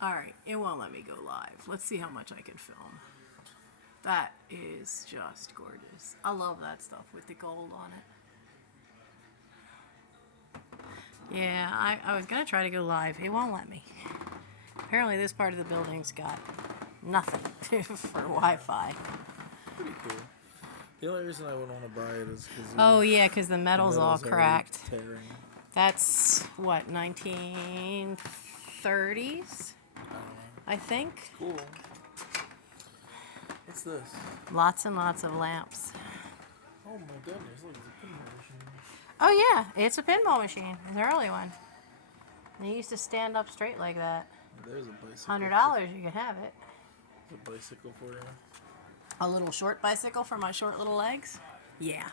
Alright, it won't let me go live. Let's see how much I can film. That is just gorgeous. I love that stuff with the gold on it. Yeah, I was going to try to go live. It won't let me. Apparently this part of the building's got nothing for Wi-Fi. Pretty cool. The only reason I wouldn't want to buy it is because because the metal's all cracked. Tearing. That's, what, 1930s? I think. Cool. What's this? Lots and lots of lamps. Oh my goodness, look, it's a pinball machine. Oh yeah, it's a pinball machine. It's an early one. They used to stand up straight like that. There's a bicycle. $100, you can have it. There's a bicycle for you. A little short bicycle for my short little legs? Yeah.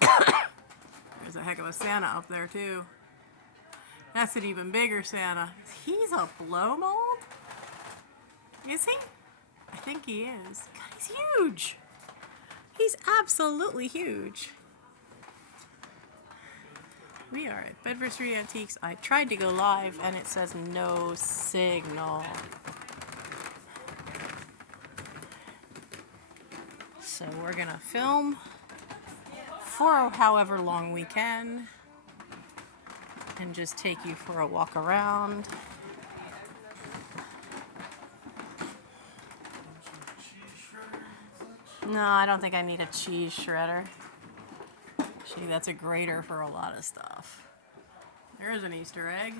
There's a heck of a Santa up there too. That's an even bigger Santa. He's a blow mold? Is he? I think he is. God, he's huge. He's absolutely huge. We are at Bedford Street Antiques. I tried to go live and it says no signal. So we're gonna film for however long we can and just take you for a walk around. No, I don't think I need a cheese shredder. Gee, that's a grater for a lot of stuff. There's an Easter egg.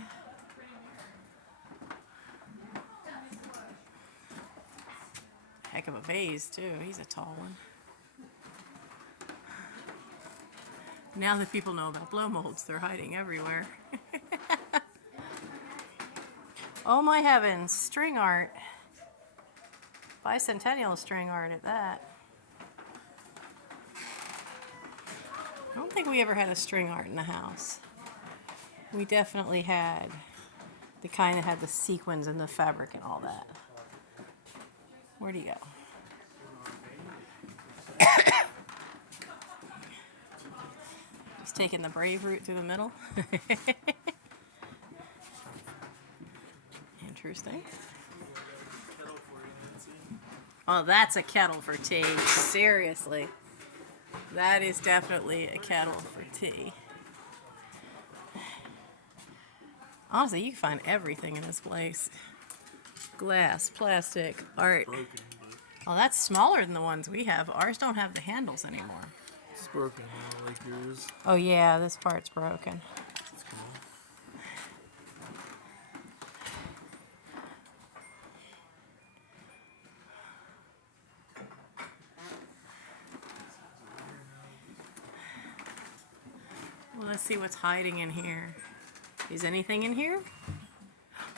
Heck of a vase, too. He's a tall one. Now that people know about blow molds, they're hiding everywhere. Oh my heavens, string art. Bicentennial string art at that. I don't think we ever had a string art in the house. We definitely had the kind that had the sequins and the fabric and all that. Where'd he go? He's taking the brave route through the middle. Interesting. Oh, that's a kettle for tea. Seriously. That is definitely a kettle for tea. Honestly, you can find everything in this place. Glass, plastic, art. Oh, that's smaller than the ones we have. Ours don't have the handles anymore. It's broken now, like yours. Oh yeah, this part's broken. That's cool. Well, let's see what's hiding in here. Is anything in here?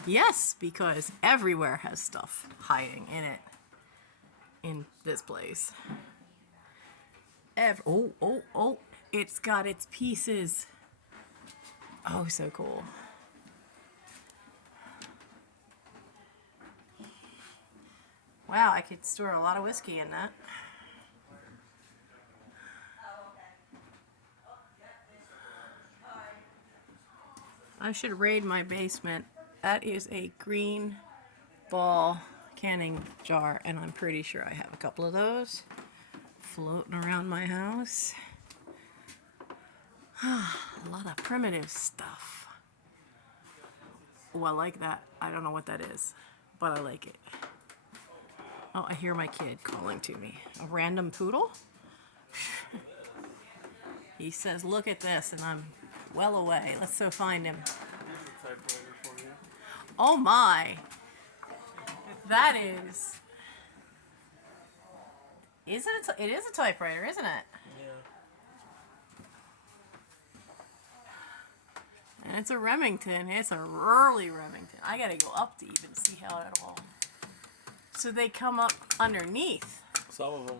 Yes, because everywhere has stuff hiding in it. In this place. Oh, it's got its pieces. Oh, so cool. Wow, I could store a lot of whiskey in that. I should raid my basement. That is a green ball canning jar, and I'm pretty sure I have a couple of those floating around my house. A lot of primitive stuff. Oh, I like that. I don't know what that is, but I like it. Oh, I hear my kid calling to me. A random poodle? He says, look at this, and I'm well away. Let's go find him. Oh my. That is... it is a typewriter, isn't it? Yeah. And it's a Remington. It's a early Remington. I gotta go up to even see how it all... So they come up underneath. Some of them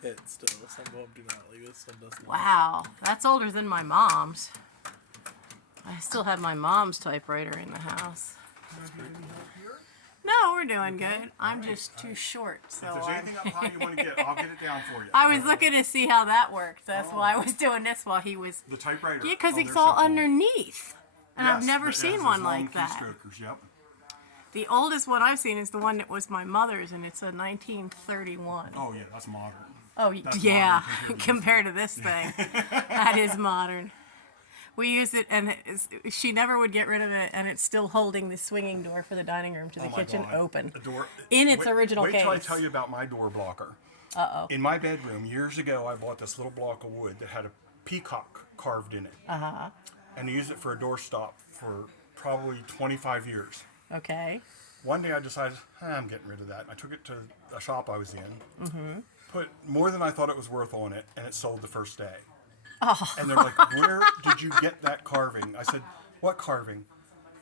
hit still. Some of them do not. Like this one does not. Wow. That's older than my mom's. I still have my mom's typewriter in the house. No, we're doing good. I'm just too short, so... If there's anything up high you want to get, I'll get it down for you. I was looking to see how that worked. That's why I was doing this while he was... The typewriter. Yeah, because Oh, it's they're all so cool. underneath. And I've Yes, never but it has seen those one long like that. keystrokers, yep. The oldest one I've seen is the one that was my mother's, and it's a 1931. Oh yeah, that's modern. Oh, That's yeah, modern compared to this thing. That is modern. We use it, and she never would get rid of it, and it's still holding the swinging door for the dining room to the Oh my kitchen God. open. The door, In its original wait case. till I tell you about my door blocker. Uh-oh. In my bedroom, years ago, I bought this little block of wood that had a peacock carved in it. Uh-huh. And I used it for a doorstop for probably 25 years. Okay. One day I decided, I'm getting rid of that. I took it to a shop I was in, put more than I thought it was worth on it, and it sold the first day. Oh. And they're like, where did you get that carving? I said, what carving?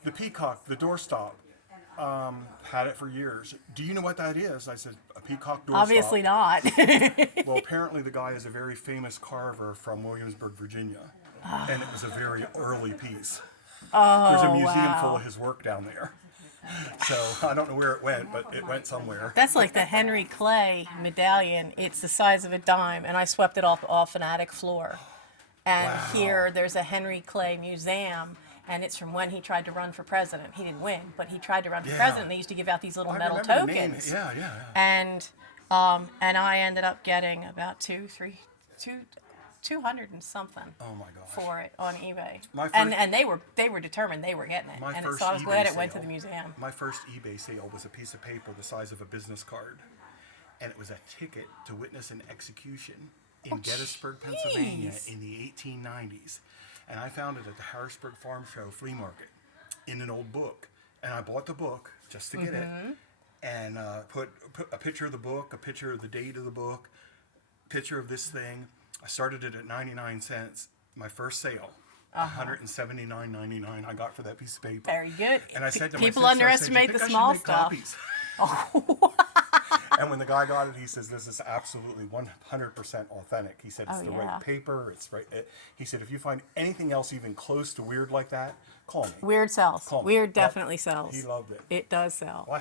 The peacock, the doorstop. Had it for years. Do you know what that is? I said, a peacock doorstop. Obviously not. Well, apparently the guy is a very famous carver from Williamsburg, Virginia. And it was a very early piece. Oh, There's a museum wow. full of his work down there. So I don't know where it went, but it went somewhere. That's like the Henry Clay medallion. It's the size of a dime, and I swept it off an attic floor. And Wow. here there's a Henry Clay museum, and it's from when he tried to run for president. He didn't win, but he tried to run for Yeah. president. They used to give out these little I metal remember the name. tokens. Yeah. And I ended up getting about 200 and something Oh my gosh. for it on eBay. My first- And they were determined they were getting it. My And first so I was glad eBay it went to sale- the museum. My first eBay sale was a piece of paper the size of a business card. And it was a ticket to witness an execution in Gettysburg, Pennsylvania jeez. in the 1890s. And I found it at the Harrisburg Farm Show flea market in an old book. And I bought the book just to get it and put a picture of the book, a picture of the date of the book, picture of this thing. I started it at 99 cents. My first sale, $179.99 I got for that piece of paper. Very good. And I said to People my sister, underestimate I said, the "Do you think I small should make stuff. copies?" And when the guy got it, he says, "This is absolutely 100% authentic." He said, "It's the yeah. right paper. It's right." He said, "If you find anything else even close to weird like that, call me." Weird sells. Call me. Weird Yep. definitely sells. He loved it. It does sell. Well,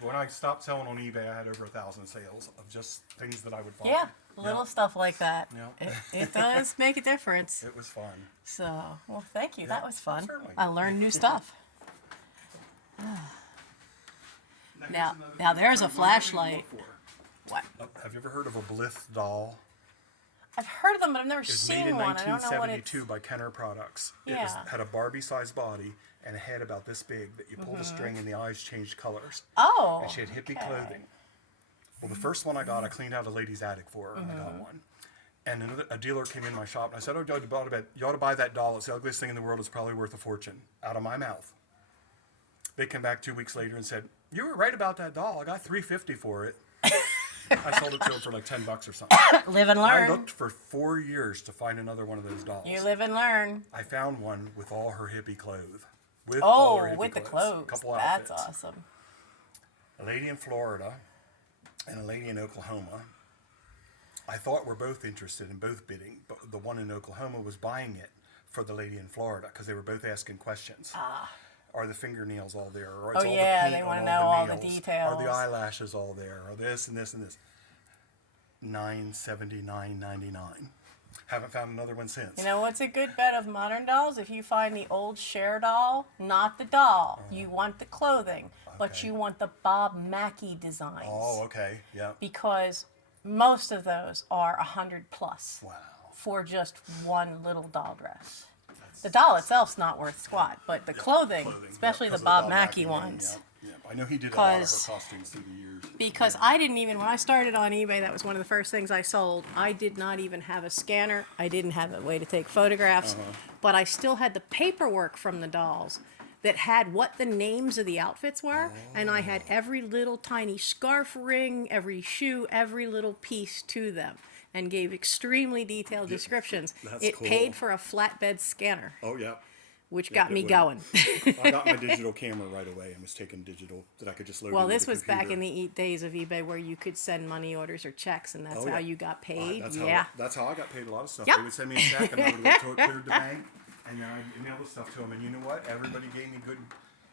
when I stopped selling on eBay, I had over 1,000 sales of just things that I would find. Yeah, little stuff like that. Yeah. It does make a difference. It was fun. So, well, thank you. That was fun. certainly. I learned new stuff. Now there's a flashlight. What? Have you ever heard of a Blith doll? I've heard of them, but I've never It was made seen in one. I don't know what it's. 1972 by Kenner Products. Yeah. Had a Barbie-sized body and a head about this big that you pulled a string and the eyes changed colors. Oh. And she had hippie okay. clothing. Well, the first one I got, I cleaned out a lady's attic for her, and I got one. And a dealer came in my shop, and I said, "Oh, you ought to buy that doll. It's the ugliest thing in the world. It's probably worth a fortune." Out of my mouth. They came back 2 weeks later and said, "You were right about that doll. I got $350 for it." I sold it to him for like $10 or something. Live and I learn. looked for 4 years to find another one of those dolls. You live and learn. I found one with all her hippie clothes. With all her hippie With the clothes. clothes. Couple That's outfits. awesome. A lady in Florida and a lady in Oklahoma. I thought were both interested in both bidding, but the one in Oklahoma was buying it for the lady in Florida because they were both asking questions. Are the fingernails all there? Or Oh, all yeah, the they paint wanna on know all the nails? details. Are the eyelashes all there? Are this and this and this? $979.99. Haven't found another one since. You know what's a good bet of modern dolls? If you find the old Cher doll, not the doll. You want the clothing, but Okay. you want the Bob Mackie designs. Oh, okay. Yeah. Because most of those are 100 plus Wow. for just one little doll dress. The doll itself's not worth squat, but the clothing, especially because the of Bob Mackie name, ones. Yeah. I know he did a lot of her 'Cause- costumes through the years. Because I didn't even, when I started on eBay, that was one of the first things I sold. I did not even have a scanner. I didn't have a way to take photographs. But I still had the paperwork from the dolls that had what the names of the outfits were. And I had every little tiny scarf ring, every shoe, every little piece to them. And gave extremely detailed descriptions. That's It cool. paid for a flatbed scanner, Oh, yeah. which Yeah, got it me would. going. I got my digital camera right away and was taking digital that I could just load Well, into this the was back computer. in the days of eBay where you could send money orders or checks, and that's Oh, how yeah. you got paid. That's Yeah. that's how I got paid a lot of stuff. Yep. They would send me a check and I would wait till it cleared the bank, and then I'd email the stuff to them. And you know what? Everybody gave me good.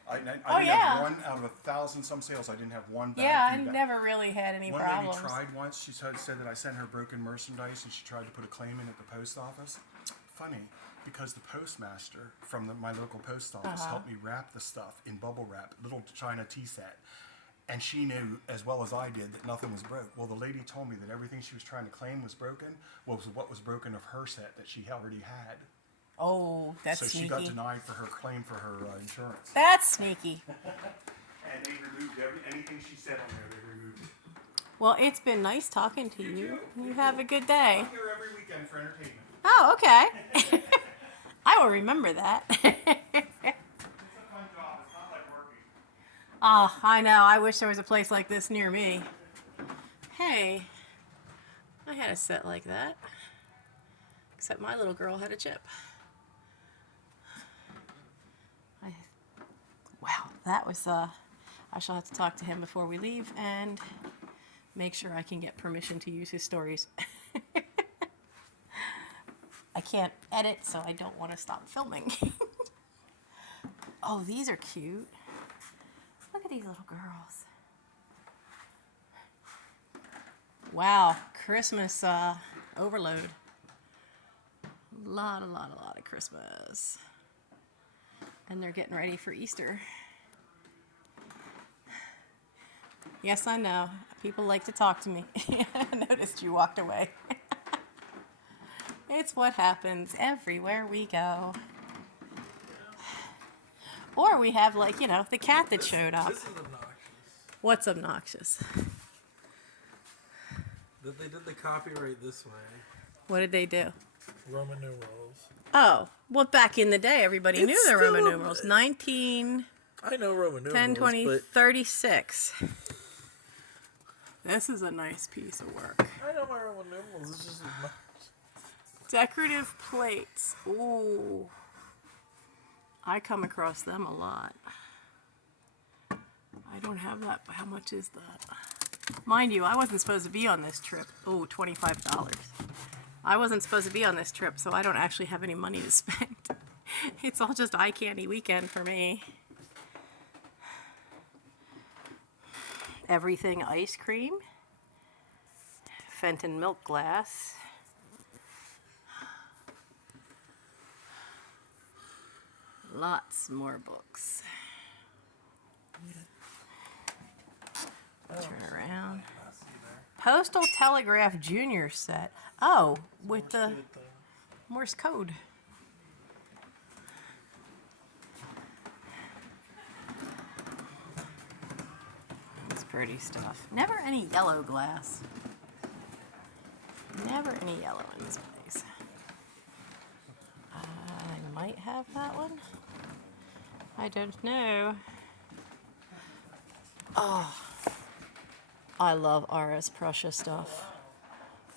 I didn't Oh, yeah. have one out of 1,000 some sales. I didn't have one bad Yeah, I feedback. never really had any One problems. lady tried once. She said that I sent her broken merchandise and she tried to put a claim in at the post office. Funny. because the postmaster from my local post office helped me wrap the stuff in bubble wrap, little China tea set. And she knew as well as I did that nothing was broke. Well, the lady told me that everything she was trying to claim was broken was what was broken of her set that she already had. Oh, that's So sneaky. she got denied for her claim for her insurance. That's sneaky. And they removed anything she said on there, they removed it. Well, it's been nice talking to you. You have a good day. I'm here every weekend for entertainment. Oh, okay. I will remember that. It's a fun job. It's not like working. Oh, I know. I wish there was a place like this near me. Hey, I had a set like that. Except my little girl had a chip. Wow, that was, I shall have to talk to him before we leave and make sure I can get permission to use his stories. I can't edit, so I don't want to stop filming. Oh, these are cute. Look at these little girls. Wow, Christmas overload. A lot of Christmas. And they're getting ready for Easter. Yes, I know. People like to talk to me. I noticed you walked away. It's what happens everywhere we go. Or we have, like, you know, the cat that showed up. This is obnoxious. What's obnoxious? That they did the copyright this way. What did they do? Roman numerals. Oh, well, back in the day, everybody It's knew the Roman still- numerals. 19, I know Roman numerals, 10, 20, but 36. This is a nice piece of work. I know my Roman numerals. It's just obnoxious. Decorative plates. Ooh. I come across them a lot. I don't have that, but how much is that? Mind you, I wasn't supposed to be on this trip. Oh, $25. I wasn't supposed to be on this trip, so I don't actually have any money to spend. It's all just eye candy weekend for me. Everything ice cream. Fenton milk glass. Lots more books. Turn around. Postal Telegraph Junior set. Oh, with the Morse code. That's pretty stuff. Never any yellow glass. Never any yellow in this place. I might have that one. I don't know. Oh, I love R.S. Prussia stuff.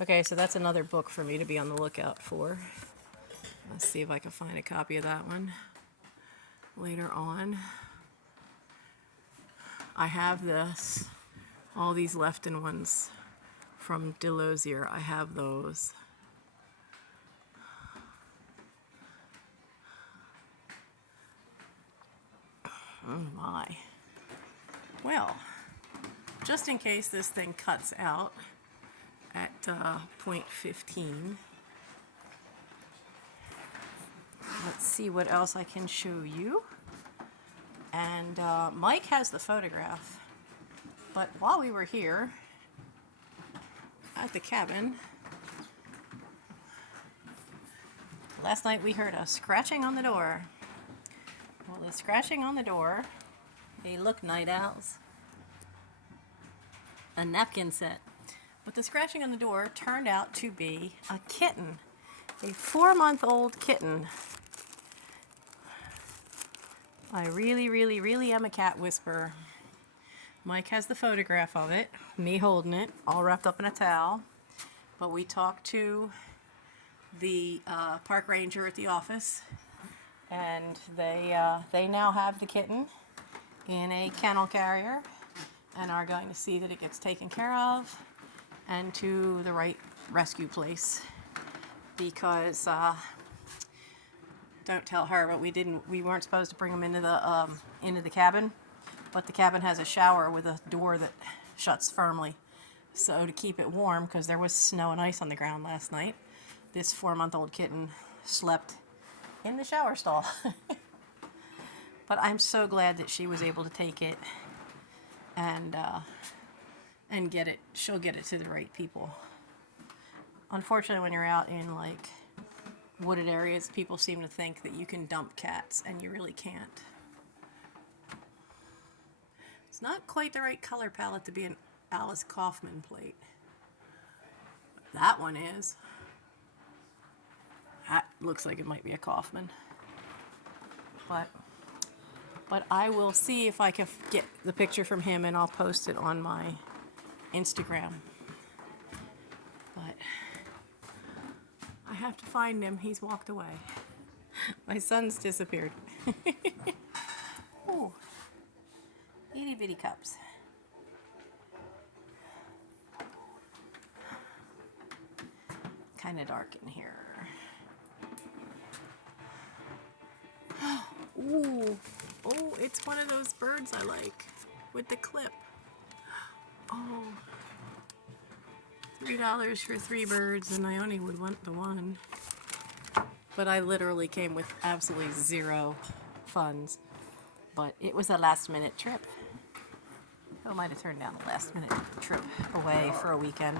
Okay, so that's another book for me to be on the lookout for. Let's see if I can find a copy of that one later on. I have this, all these Lefton ones from Delosier. I have those. Oh my. Well, just in case this thing cuts out at point 15, let's see what else I can show you. And Mike has the photograph, but while we were here at the cabin, last night we heard a scratching on the door. Well, the scratching on the door, they look night owls. A napkin set. But the scratching on the door turned out to be a kitten. A 4-month-old kitten. I really am a cat whisperer. Mike has the photograph of it, me holding it, all wrapped up in a towel. But we talked to the park ranger at the office, and they now have the kitten in a kennel carrier and are going to see that it gets taken care of and to the right rescue place, because don't tell her, but we weren't supposed to bring them into the cabin, but the cabin has a shower with a door that shuts firmly. So to keep it warm, because there was snow and ice on the ground last night, this 4-month-old kitten slept in the shower stall. But I'm so glad that she was able to take it and get it. She'll get it to the right people. Unfortunately, when you're out in like wooded areas, people seem to think that you can dump cats, and you really can't. It's not quite the right color palette to be an Alice Kaufman plate. That one is. That looks like it might be a Kaufman. But I will see if I can get the picture from him, and I'll post it on my Instagram. But I have to find him. He's walked away. My son's disappeared. Ooh. Itty bitty cups. Kind of dark in here. Ooh. Oh, it's one of those birds I like with the clip. Oh. $3 for 3 birds, and I only would want the one. But I literally came with absolutely zero funds. But it was a last-minute trip. I might have turned down the last-minute trip away for a weekend.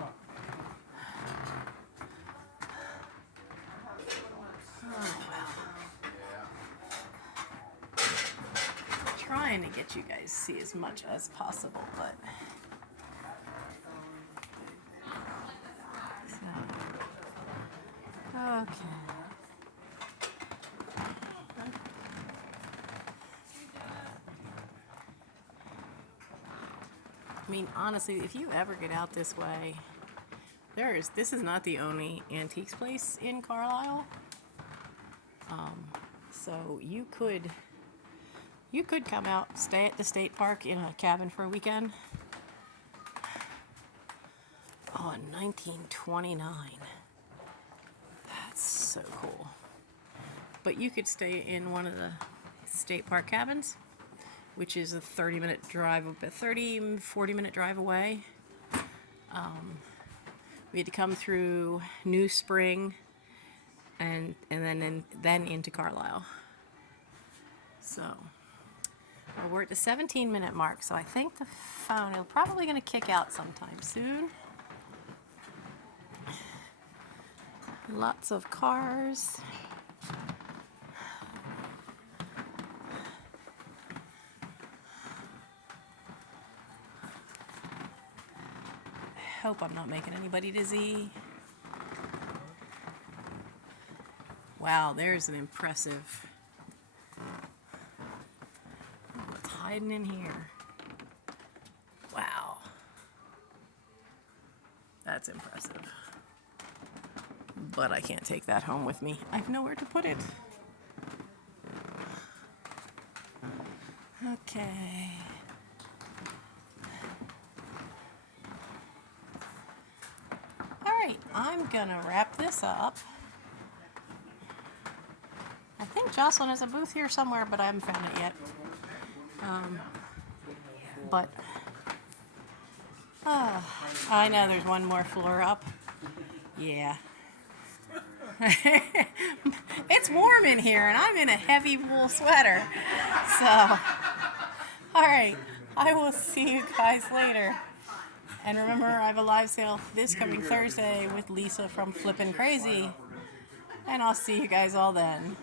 Oh, well. Trying to get you guys to see as much as possible, but... Okay. I mean, honestly, if you ever get out this way, this is not the only antiques place in Carlisle. So you could come out, stay at the state park in a cabin for a weekend. Oh, 1929. That's so cool. But you could stay in one of the state park cabins, which is a 30-minute drive, a 40-minute drive away. We had to come through New Spring and then into Carlisle. So, well, we're at the 17-minute mark, so I think the phone is probably going to kick out sometime soon. Lots of cars. I hope I'm not making anybody dizzy. Wow, there's an impressive... Look what's hiding in here. Wow. That's impressive. But I can't take that home with me. I have nowhere to put it. Okay. Alright, I'm gonna wrap this up. I think Jocelyn has a booth here somewhere, but I haven't found it yet. I know there's one more floor up. Yeah. It's warm in here, and I'm in a heavy wool sweater. So, alright, I will see you guys later. And remember, I have a live sale this coming Thursday with Lisa from Flippin' Crazy. And I'll see you guys all then.